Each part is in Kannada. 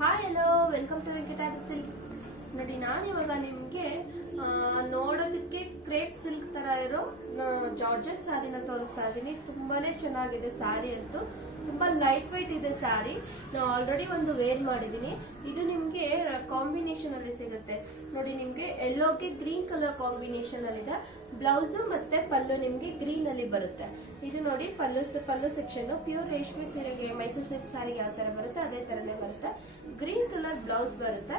Hi hello welcome to Venkatadri Silks. ನೋಡಿ ನಾನು ಇವಾಗ ನಿಮಗೆ ನೋಡೋದಕ್ಕೆ ಕ್ರೇಪ್ ಸಿಲ್ಕ್ ತರ ಇರೋ ಜಾರ್ಜೆಟ್ ಸ್ಯಾರಿನ ತೋರಿಸ್ತಾ ಇದ್ದೀನಿ. ತುಂಬಾನೇ ಚೆನ್ನಾಗಿದೆ ಸ್ಯಾರಿ ಅಂತೂ, ತುಂಬಾ ಲೈಟ್ ವೈಟ್ ಇದೆ ಸ್ಯಾರಿ. ನಾನು ಆಲ್ರೆಡಿ ಒಂದು ವೇರ್ ಮಾಡಿದ್ದೀನಿ. ಇದು ನಿಮ್ಗೆ ಕಾಂಬಿನೇಷನ್ ಅಲ್ಲಿ ಸಿಗುತ್ತೆ ನೋಡಿ. ನಿಮ್ಗೆ ಯೆಲ್ಲೋಗೆ ಗ್ರೀನ್ ಕಲರ್ ಕಾಂಬಿನೇಷನ್ ಅಲ್ಲಿ ಇದೆ. ಬ್ಲೌಸ್ ಮತ್ತೆ ಪಲ್ಲು ನಿಮ್ಗೆ ಗ್ರೀನ್ ಅಲ್ಲಿ ಬರುತ್ತೆ. ಇದು ನೋಡಿ ಪಲ್ಲು ಸೆಕ್ಷನ್ ಪ್ಯೂರ್ ರೇಷ್ಮೆ ಸೀರೆಗೆ ಮೈಸೂರು ಸಿಲ್ಕ್ ಸ್ಯಾರಿಗೆ ಯಾವ ತರ ಬರುತ್ತೆ ಅದೇ ತರನೇ ಬರುತ್ತೆ. ಗ್ರೀನ್ ಕಲರ್ ಬ್ಲೌಸ್ ಬರುತ್ತೆ.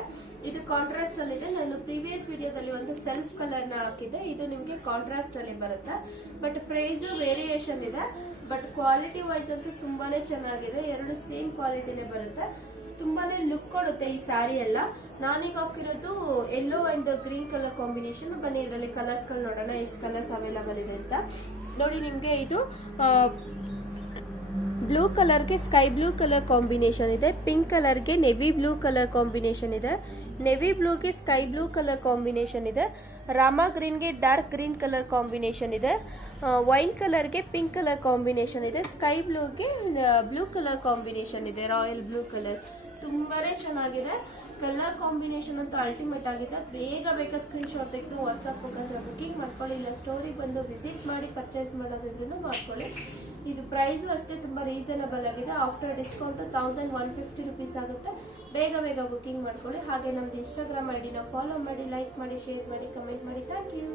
ಇದು ಕಾಂಟ್ರಾಸ್ಟ್ ಅಲ್ಲಿ ಇದೆ. ನಾನು ಪ್ರೀವಿಯಸ್ ವಿಡಿಯೋದಲ್ಲಿ ಒಂದು ಸೆಲ್ಫ್ ಕಲರ್ ನ ಹಾಕಿದ್ದೆ. ಇದು ನಿಮ್ಗೆ ಕಾಂಟ್ರಾಸ್ಟ್ ಅಲ್ಲಿ ಬರುತ್ತೆ. ಬಟ್ ಪ್ರೈಸ್ ವೇರಿಯೇಷನ್ ಇದೆ. ಬಟ್ ಕ್ವಾಲಿಟಿ ವೈಸ್ ಅಂತೂ ತುಂಬಾನೇ ಚೆನ್ನಾಗಿದೆ. ಎರಡು ಸೇಮ್ ಕ್ವಾಲಿಟಿನೇ ಬರುತ್ತೆ. ತುಂಬಾನೇ ಲುಕ್ ಕೊಡುತ್ತೆ ಈ ಸ್ಯಾರಿ ಎಲ್ಲ. ನಾನೀಗ ಹಾಕಿರೋದು yellow and green colour combination. ಬನ್ನಿ ಇದರಲ್ಲಿ ಕಲರ್ಸ್ ಗಳು ನೋಡೋಣ, ಎಷ್ಟು ಕಲರ್ಸ್ ಅವೈಲಬಲ್ ಇದೆ ಅಂತ. ನೋಡಿ ನಿಮ್ಗೆ ಇದು ಬ್ಲೂ ಕಲರ್ಗೆ ಸ್ಕೈ ಬ್ಲೂ ಕಲರ್ ಕಾಂಬಿನೇಷನ್ ಇದೆ. ಪಿಂಕ್ ಕಲರ್ಗೆ ನೆವಿ ಬ್ಲೂ ಕಲರ್ ಕಾಂಬಿನೇಷನ್ ಇದೆ. ನೆವಿ ಬ್ಲೂಗೆ ಸ್ಕೈ ಬ್ಲೂ ಕಲರ್ ಕಾಂಬಿನೇಷನ್ ಇದೆ. ರಾಮಾ ಗ್ರೀನ್ಗೆ ಡಾರ್ಕ್ ಗ್ರೀನ್ ಕಲರ್ ಕಾಂಬಿನೇಷನ್ ಇದೆ. ವೈನ್ ಕಲರ್ಗೆ ಪಿಂಕ್ ಕಲರ್ ಕಾಂಬಿನೇಷನ್ ಇದೆ. ಸ್ಕೈ ಬ್ಲೂಗೆ ಬ್ಲೂ ಕಲರ್ ಕಾಂಬಿನೇಷನ್ ಇದೆ, ರಾಯಲ್ ಬ್ಲೂ ಕಲರ್. ತುಂಬಾನೇ ಚೆನ್ನಾಗಿದೆ. ಕಲರ್ ಕಾಂಬಿನೇಷನ್ ಅಂತೂ ಅಲ್ಟಿಮೇಟ್ ಆಗಿದೆ. ಬೇಗ ಸ್ಕ್ರೀನ್ ಶಾಟ್ ತೆಗೆದು ವಾಟ್ಸಪ್ ಮುಖಾಂತರ ಬುಕಿಂಗ್ ಮಾಡ್ಕೊಳ್ಳಿ, ಇಲ್ಲ ಸ್ಟೋರಿಗೆ ಬಂದು ವಿಸಿಟ್ ಮಾಡಿ ಪರ್ಚೇಸ್ ಮಾಡೋದಿದ್ರು ಮಾಡ್ಕೊಳ್ಳಿ. ಇದು ಪ್ರೈಸ್ ಅಷ್ಟೇ ತುಂಬಾ ರೀಸನಬಲ್ ಆಗಿದೆ. ಆಫ್ಟರ್ ಡಿಸ್ಕೌಂಟ್ 1150 ರುಪೀಸ್ ಆಗುತ್ತೆ. ಬೇಗ ಬುಕಿಂಗ್ ಮಾಡ್ಕೊಳ್ಳಿ. ಹಾಗೆ ನಮ್ದು ಇನ್ಸ್ಟಾಗ್ರಾಮ್ ಐಡಿನ ಫಾಲೋ ಮಾಡಿ, ಲೈಕ್ ಮಾಡಿ, ಶೇರ್ ಮಾಡಿ, ಕಮೆಂಟ್ ಮಾಡಿ. Thank you.